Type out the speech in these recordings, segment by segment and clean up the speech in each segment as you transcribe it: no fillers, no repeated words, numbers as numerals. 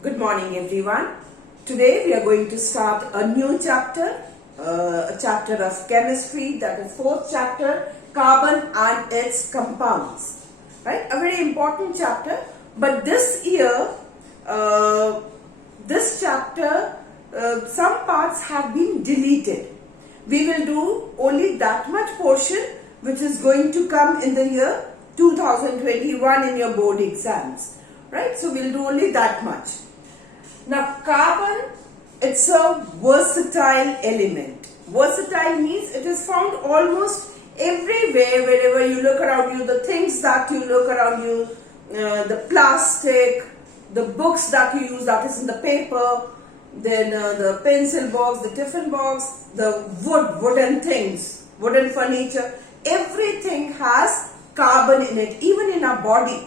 Good morning everyone. Today we are going to start a new chapter, a chapter of chemistry, that is fourth chapter, carbon and its compounds. Right? A very important chapter, but this year, this chapter, some parts have been deleted. We will do only that much portion which is going to come in the year 2021 in your board exams. Right? So we'll do only that much. Now carbon, it's a versatile element. Versatile means it is found almost everywhere, wherever you look around you, the things that you look around you, the plastic, the books that you use, that is in the paper, then the pencil box, the tiffin box, the wooden things, wooden furniture, everything has carbon in it, even in our body.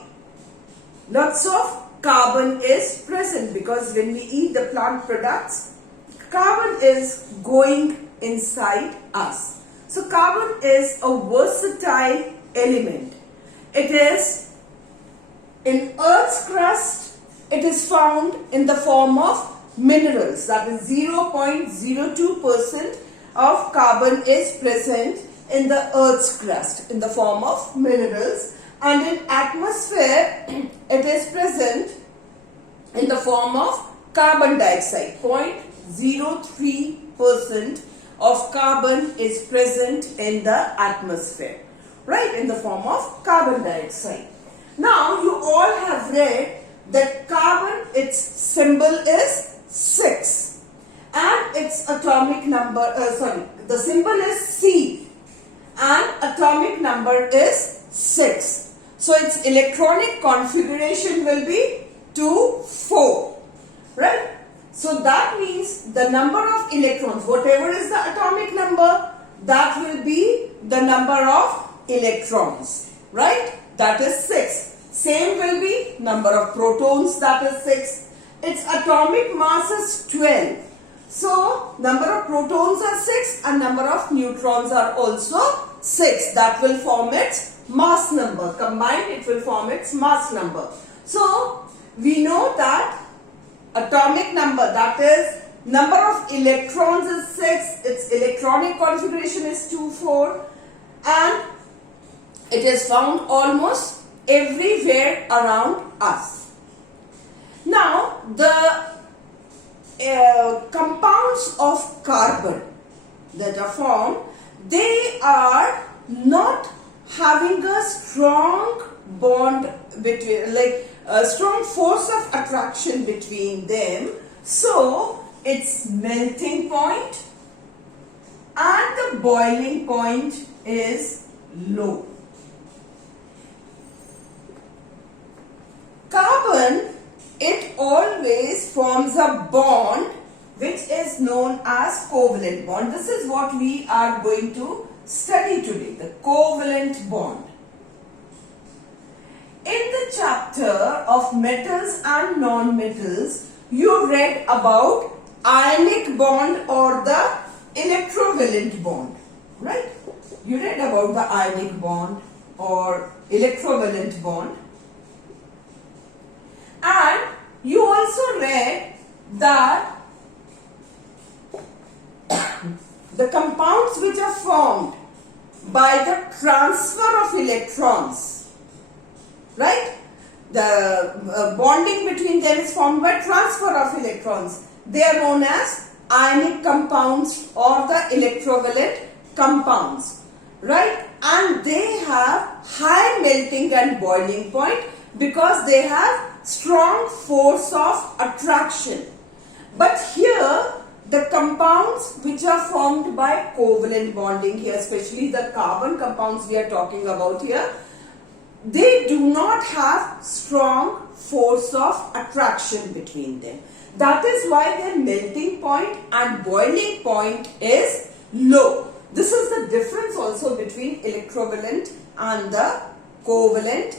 Lots of carbon is present because when we eat the plant products, carbon is going inside us. So carbon is a versatile element. It is in Earth's crust, it is found in the form of minerals, that is 0.02% of carbon is present in the Earth's crust in the form of minerals, and in atmosphere it is present in the form of carbon dioxide. 0.03% of carbon is present in the atmosphere, right, in the form of carbon dioxide. Now you all have read that carbon, its symbol is 6 and its atomic number, the symbol is C and atomic number is 6. So its electronic configuration will be 2, 4, right? So that means the number of electrons, whatever is the atomic number, that will be the number of electrons, right? That is 6. Same will be number of protons, that is 6. Its atomic mass is 12. So number of protons are 6 and number of neutrons are also 6. That will form its mass number. Combined, it will form its mass number. So we know that atomic number, that is number of electrons is 6, its electronic configuration is 2, 4, and it is found almost everywhere around us. Now the compounds of carbon that are formed, they are not having a strong bond between, like a strong force of attraction between them, so its melting point and the boiling point is low. Carbon, it always forms a bond which is known as covalent bond. This is what we are going to study today, the covalent bond. In the chapter of metals and non-metals, you read about ionic bond or the electrovalent bond, right? You read about the ionic bond or electrovalent bond. And you also read that the compounds which are formed by the transfer of electrons, right? The bonding between them is formed by transfer of electrons. They are known as ionic compounds or the electrovalent compounds, right? And they have high melting and boiling point because they have strong force of attraction. But here the compounds which are formed by covalent bonding here, especially the carbon compounds we are talking about here, they do not have strong force of attraction between them. That is why their melting point and boiling point is low. This is the difference also between electrovalent and the covalent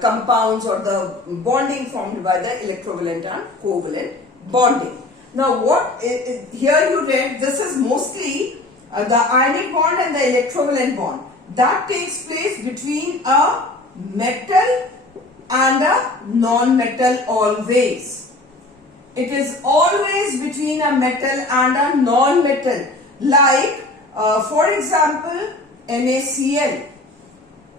compounds or the bonding formed by the electrovalent and covalent bonding. Now what here you read, this is mostly the ionic bond and the electrovalent bond. That takes place between a metal and a non-metal always. it is always between a metal and a non-metal. Like, for example, NaCl.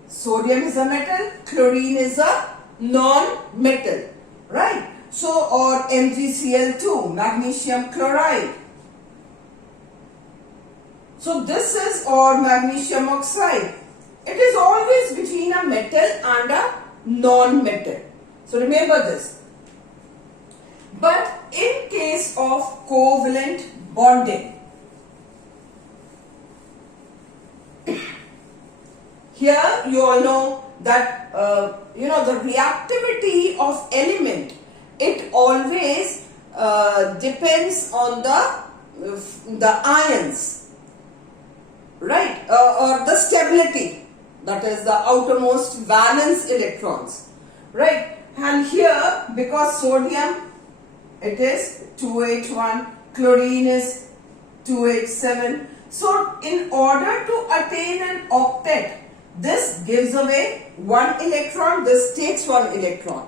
Sodium is a metal, chlorine is a non-metal, right? So, or MgCl2, magnesium chloride. So, this is, or magnesium oxide. It is always between a metal and a non-metal. So, remember this. But in case of covalent bonding, here you all know that the reactivity of element, it always depends on the ions, right, or the stability, that is the outermost valence electrons, right. And here, because sodium, it is 2H1, chlorine is 2H7. So, in order to attain an octet, this gives away one electron, this takes one electron,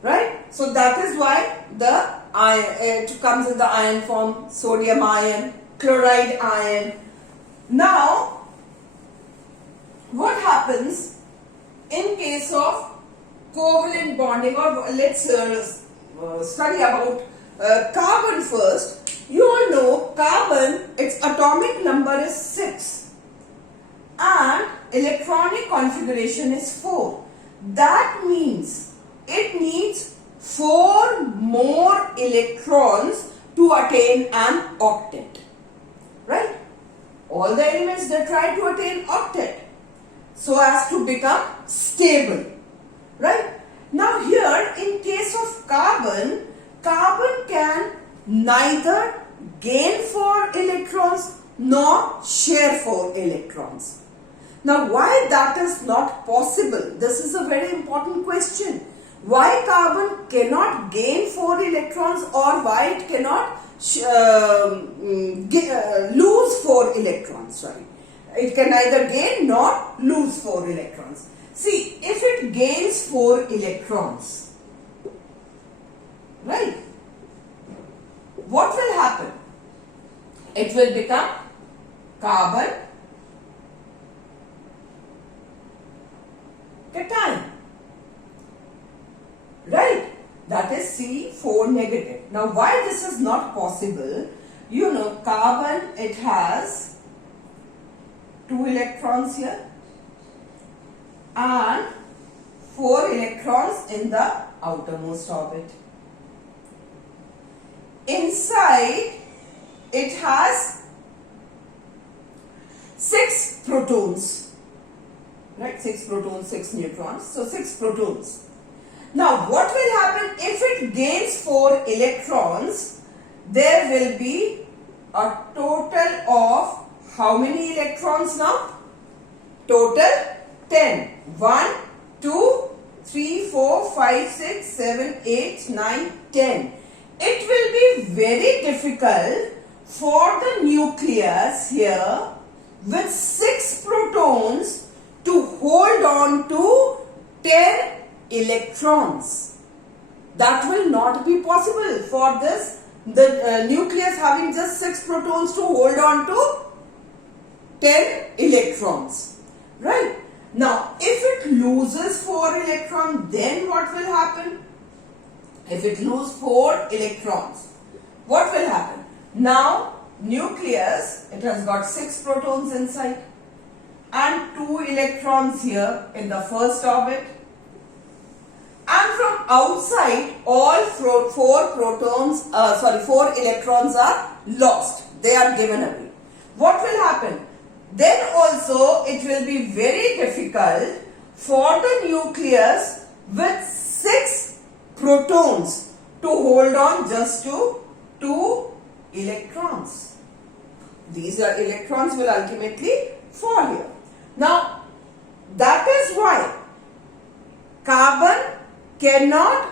right? So, that is why the ion, it comes in the ion form, sodium ion, chloride ion. Now, what happens in case of covalent bonding, or let's study about carbon first. You all know carbon, its atomic number is 6 and electronic configuration is 4. That means it needs 4 more electrons to attain an octet, right? All the elements, they try to attain octet so as to become stable, right? Now here, in case of carbon, carbon can neither gain 4 electrons nor share 4 electrons. Now, why that is not possible? This is a very important question. Why carbon cannot gain 4 electrons, or why it cannot lose 4 electrons? Sorry, it can neither gain nor lose 4 electrons. See, if it gains 4 electrons, right, what will happen? It will become carbon cation, right? That is C4 negative. Now, why this is not possible? You know, carbon, it has 2 electrons here and 4 electrons in the outermost orbit. Inside, it has 6 protons, right? 6 protons, 6 neutrons. So, 6 protons. Now, what will happen if it gains 4 electrons? There will be a total of how many electrons now? Total 10. 1, 2, 3, 4, 5, 6, 7, 8, 9, 10. It will be very difficult for the nucleus here with 6 protons to hold on to 10 electrons. That will not be possible for this, the nucleus having just 6 protons to hold on to 10 electrons, right? Now, if it loses 4 electrons, then what will happen? If it loses 4 electrons, what will happen? Now, nucleus, it has got 6 protons inside and 2 electrons here in the first orbit. And from outside, all 4 electrons are lost. They are given away. What will happen? Then also, it will be very difficult for the nucleus with 6 protons to hold on just to 2 electrons. These electrons will ultimately fall here. Now, that is why carbon cannot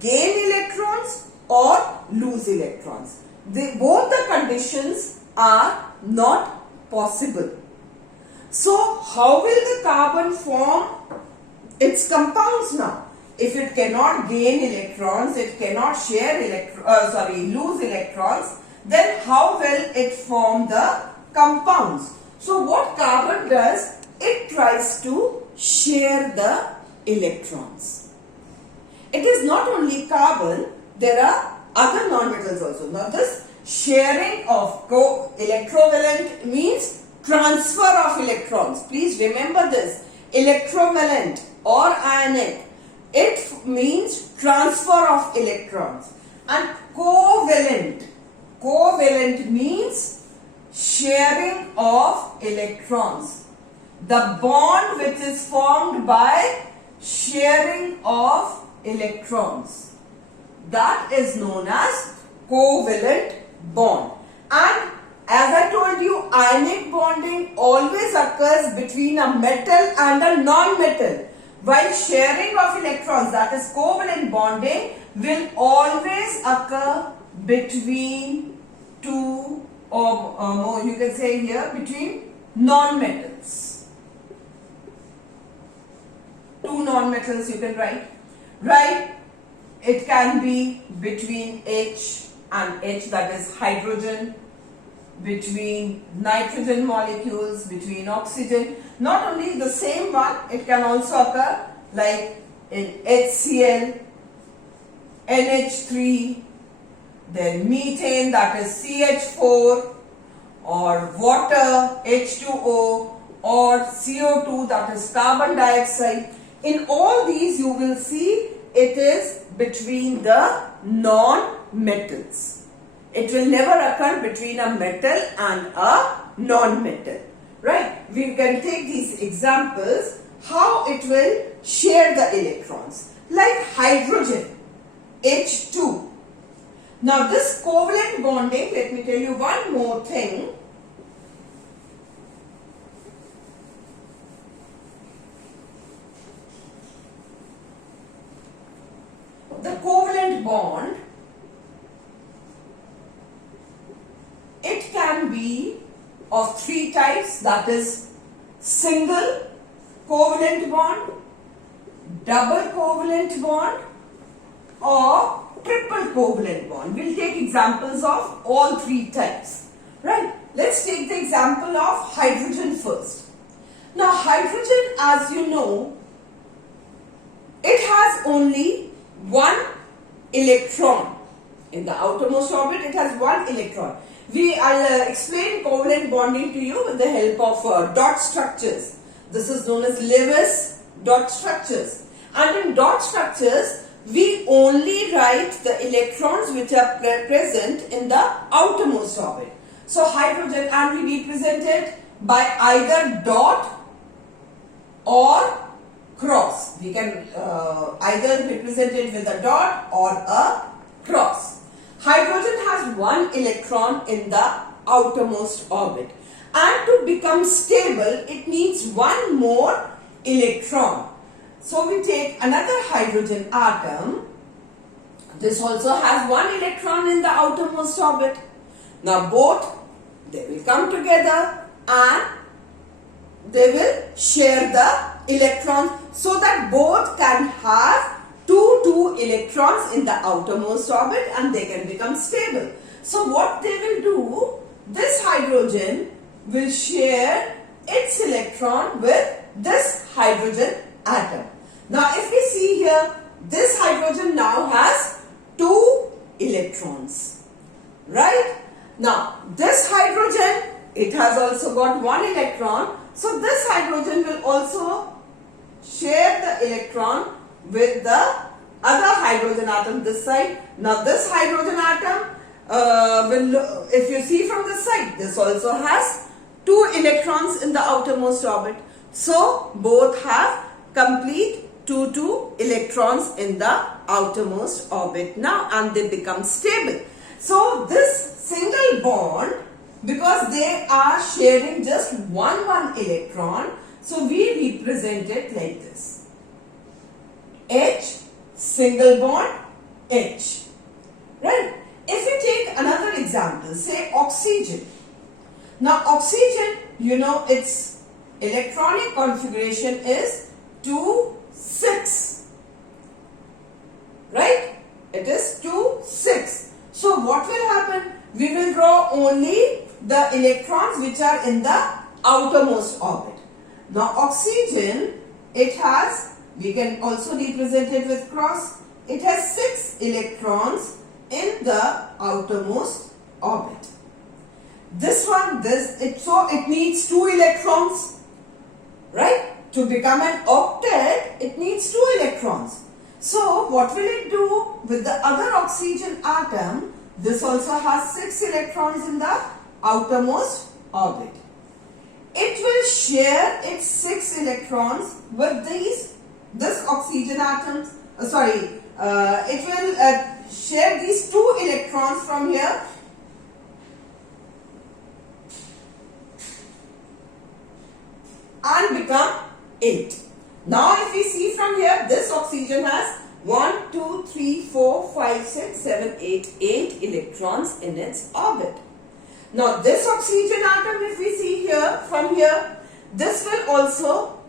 gain electrons or lose electrons. Both the conditions are not possible. So, how will the carbon form its compounds now? if it cannot gain electrons, it cannot share lose electrons, then how will it form the compounds? So what carbon does, it tries to share the electrons. It is not only carbon, there are other nonmetals also. Now this sharing of electrovalent means transfer of electrons. Please remember this. Electrovalent or ionic, it means transfer of electrons. And covalent means sharing of electrons. The bond which is formed by sharing of electrons, that is known as covalent bond. And as I told you, ionic bonding always occurs between a metal and a non-metal, while sharing of electrons, that is covalent bonding, will always occur between two or more, you can say here, between non-metals. Two non-metals you can write. Right? It can be between H and H, that is hydrogen, between nitrogen molecules, between oxygen. Not only the same one, it can also occur like in HCl, NH3, then methane, that is CH4, or water, H2O, or CO2, that is carbon dioxide. In all these you will see it is between the non-metals. It will never occur between a metal and a non-metal. Right? We can take these examples how it will share the electrons. Like hydrogen, H2. Now this covalent bonding, let me tell you one more thing. The covalent bond, it can be of three types, that is single covalent bond, double covalent bond, or triple covalent bond. We'll take examples of all three types. Right? Let's take the example of hydrogen first. Now hydrogen, as you know, it has only one electron. In the outermost orbit, it has one electron. I'll explain covalent bonding to you with the help of dot structures. This is known as Lewis dot structures. And in dot structures, we only write the electrons which are present in the outermost orbit. So hydrogen can be represented by either dot or cross. We can either represent it with a dot or a cross. Hydrogen has one electron in the outermost orbit, and to become stable it needs one more electron. So we take another hydrogen atom. This also has one electron in the outermost orbit. Now both, they will come together and they will share the electrons so that both can have two electrons in the outermost orbit and they can become stable. So what they will do, this hydrogen will share its electron with this hydrogen atom. Now if we see here, this hydrogen now has two electrons. Right? Now this hydrogen, it has also got one electron. So this hydrogen will also share the electron with the other hydrogen atom this side. Now this hydrogen atom if you see from this side, this also has two electrons in the outermost orbit. So both have complete two electrons in the outermost orbit now, and they become stable. So this single bond, because they are sharing just one electron, so we represent it like this. H, single bond, H. Right? If we take another example, say oxygen. Now oxygen, you know, its electronic configuration is 2, 6. only the electrons which are in the outermost orbit. Now oxygen, it has, we can also represent it with cross, it has 6 electrons in the outermost orbit. This one, so it needs 2 electrons, right? To become an octet, it needs 2 electrons. So what will it do with the other oxygen atom? This also has 6 electrons in the outermost orbit. It will share its 6 electrons with this oxygen atom. It will share these 2 electrons from here and become 8. Now if we see from here, this oxygen has 1, 2, 3, 4, 5, 6, 7, 8 electrons in its orbit. Now this oxygen atom, if we see here, from here, this will also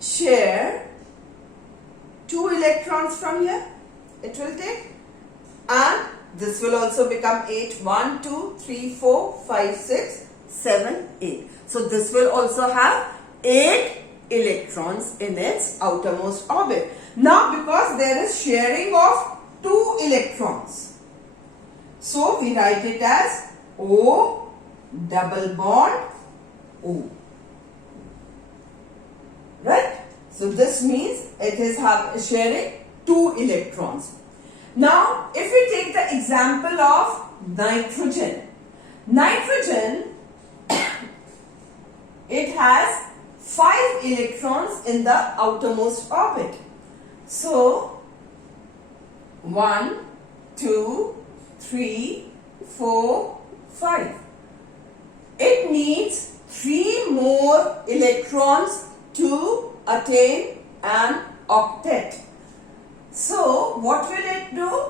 share 2 electrons from here. It will take, and this will also become 8. 1, 2, 3, 4, 5, 6, 7, 8. So this will also have 8 electrons in its outermost orbit. Now because there is sharing of 2 electrons, so we write it as O double bond O. Right? So this means it is sharing 2 electrons. Now if we take the example of nitrogen. Nitrogen, it has 5 electrons in the outermost orbit. So 1, 2, 3, 4, 5. It needs 3 more electrons to attain an octet. So what will it do?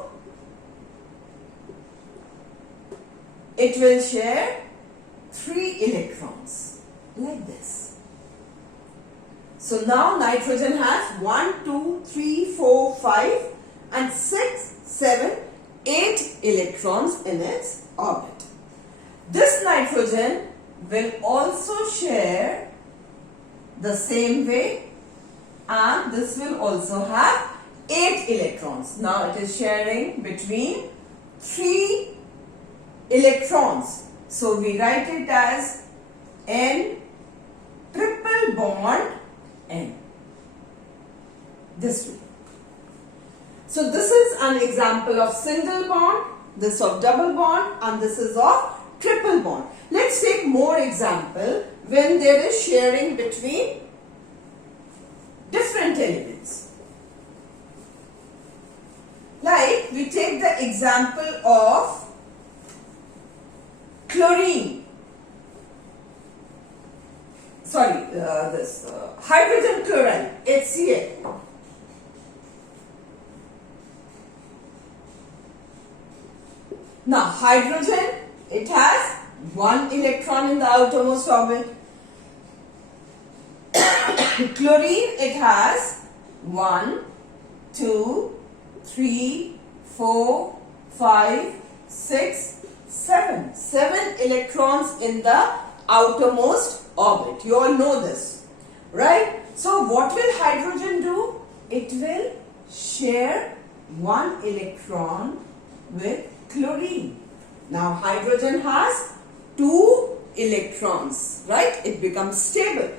It will share 3 electrons like this. So now nitrogen has 1, 2, 3, 4, 5 and 6, 7, 8 electrons in its orbit. This nitrogen will also share the same way, and this will also have 8 electrons. Now it is sharing between 3 electrons. So we write it as N triple bond N. This way. So this is an example of single bond, this of double bond, and this is of triple bond. Let's take more example when there is sharing between different elements. Like we take the example of chlorine. Hydrogen chloride, HCl. Now hydrogen, it has 1 electron in the outermost orbit. Chlorine, it has 1, 2, 3, 4, 5, 6, 7. 7 electrons in the outermost orbit. You all know this, right? So what will hydrogen do? It will share 1 electron with chlorine. Now hydrogen has 2 electrons, right? It becomes stable.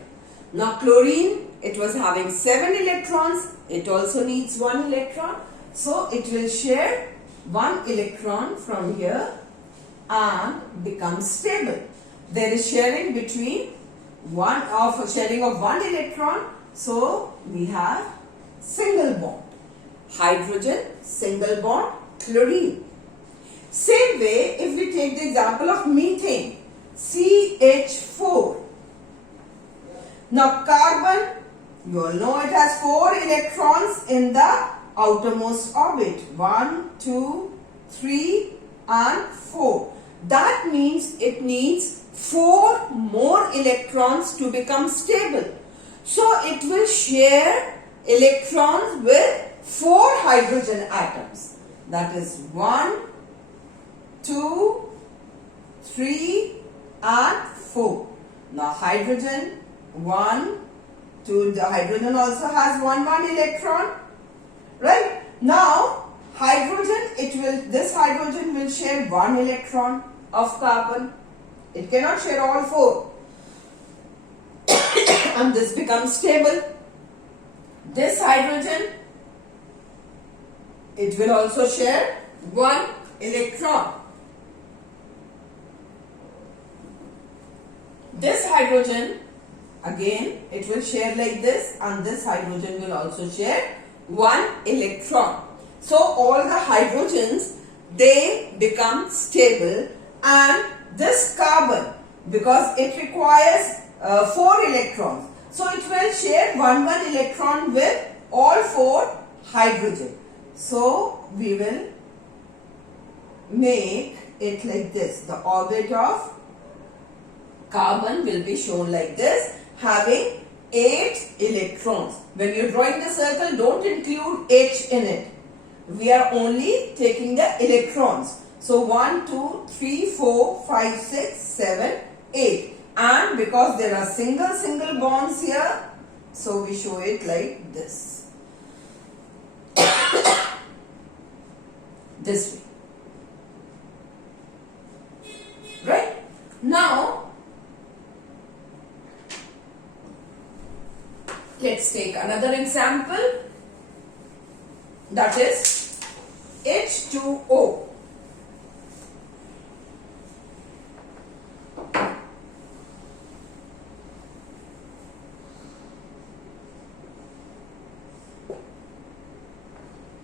Now chlorine, it was having 7 electrons. It also needs 1 electron. So it will share 1 electron from here and become stable. There is sharing between sharing of 1 electron. So we have single bond. Hydrogen, single bond, chlorine. Same way, if we take the example of methane, CH4. Now carbon, you all know it has 4 electrons in the outermost orbit. 1, 2, 3 and 4. That means it needs 4 more electrons to become stable. So it will share electrons with 4 hydrogen atoms. That is 1, 2, 3 and 4. Now hydrogen 1, 2, the hydrogen also has one electron, right? Now hydrogen, this hydrogen will share 1 electron of carbon. It cannot share all 4 and this becomes stable. This hydrogen, it will also share 1 electron. This hydrogen, again it will share like this, and this hydrogen will also share 1 electron. So all the hydrogens, they become stable, and this carbon, because it requires 4 electrons, so it will share 1 electron with all 4 hydrogen. So we will make it like this. The orbit of carbon will be shown like this, having 8 electrons. When you are drawing the circle, don't include H in it. We are only taking the electrons. So 1, 2, 3, 4, 5, 6, 7, 8. And because there are single bonds here, so we show it like this. This way. Right? Now, let's take another example, that is H2O.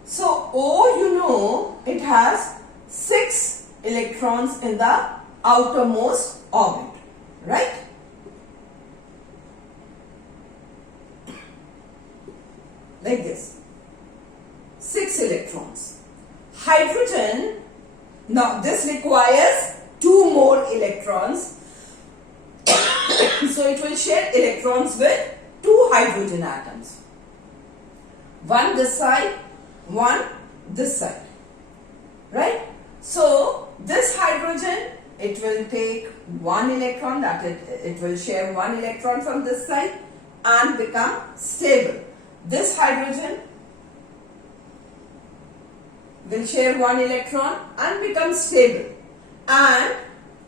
So O, you know, it has 6 electrons in the outermost orbit, right? Like this. 6 electrons. Hydrogen, now this requires 2 more electrons. So it will share electrons with 2 hydrogen atoms. One this side, one this side. Right? So this hydrogen, it will take 1 electron, that it will share 1 electron from this side and become stable. This hydrogen will share 1 electron and become stable. And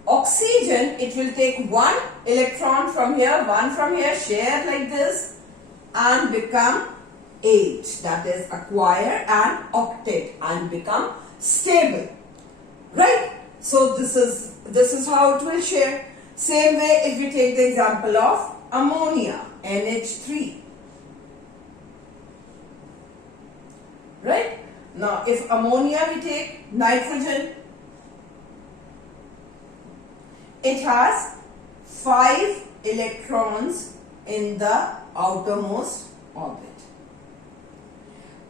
oxygen, it will take 1 electron from here, 1 from here, share like this and become 8. That is acquire an octet and become stable. Right? So this is how it will share. Same way if we take the example of ammonia, NH3. Right? Now if ammonia we take nitrogen, it has 5 electrons in the outermost orbit.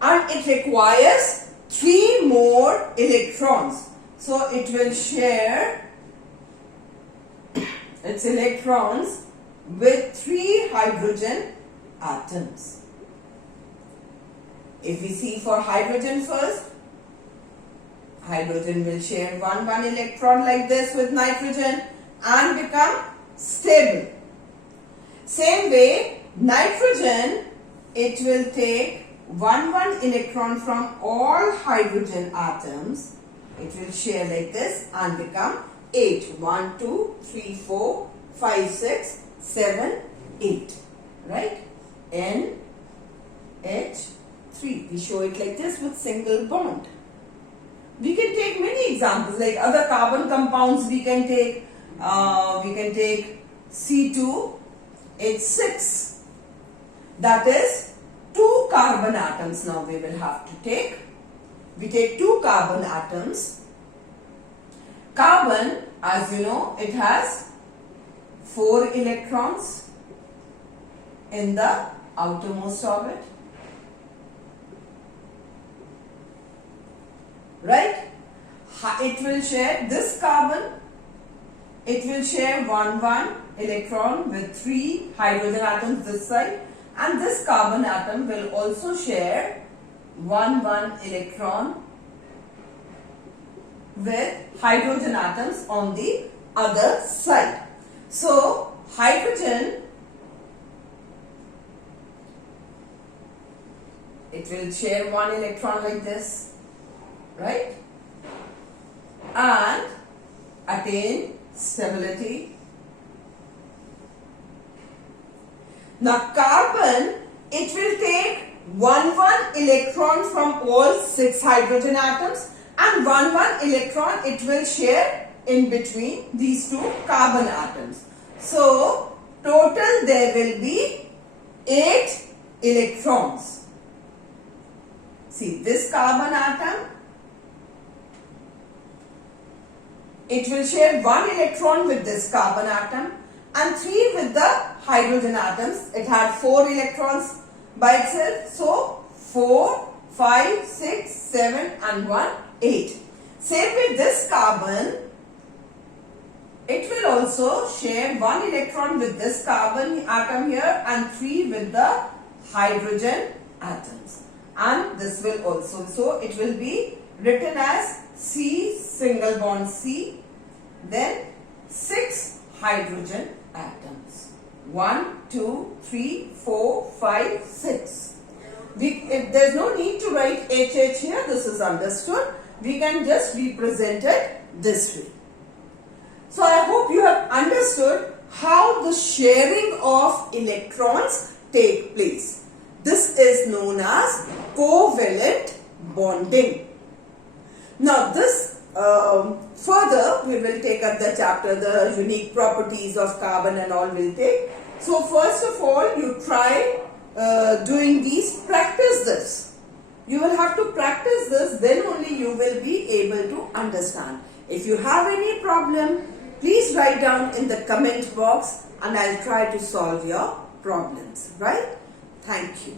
And it requires 3 more electrons. So it will share its electrons with 3 hydrogen atoms. If we see for hydrogen first, hydrogen will share 1 electron like this with nitrogen and become stable. Same way, nitrogen, it will take 1 electron from all hydrogen atoms. It will share like this and become 8. 1, 2, 3, 4, 5, 6, 7, 8. Right? NH3. We show it like this with single bond. We can take many examples like other carbon compounds. We can take C2H6. That is 2 carbon atoms. Now we will have to take. We take 2 carbon atoms. Carbon, as you know, it has 4 electrons in the outermost orbit. Right? It will share this carbon. It will share 1 electron with 3 hydrogen atoms this side, and this carbon atom will also share 1 electron with hydrogen atoms on the other side. So hydrogen, it will share one electron like this, right? And attain stability. Now carbon, it will take one electron from all 6 hydrogen atoms, and one electron it will share in between these 2 carbon atoms. So total there will be 8 electrons. See, this carbon atom, it will share 1 electron with this carbon atom and 3 with the hydrogen atoms. It had 4 electrons by itself. So 4, 5, 6, 7 and 1, 8. Same with this carbon, it will also share 1 electron with this carbon atom here and 3 with the hydrogen atoms. And this will also, so it will be written as C single bond C, then 6 hydrogen atoms. 1, 2, 3, 4, 5, 6. If there's no need to write HH here, this is understood. We can just represent it this way. So I hope you have understood how the sharing of electrons take place. This is known as covalent bonding. Now this further we will take up the chapter, the unique properties of carbon and all will take. So first of all, you try doing these, practice this. You will have to practice this, then only you will be able to understand. If you have any problem, please write down in the comment box and I'll try to solve your problems, right? Thank you.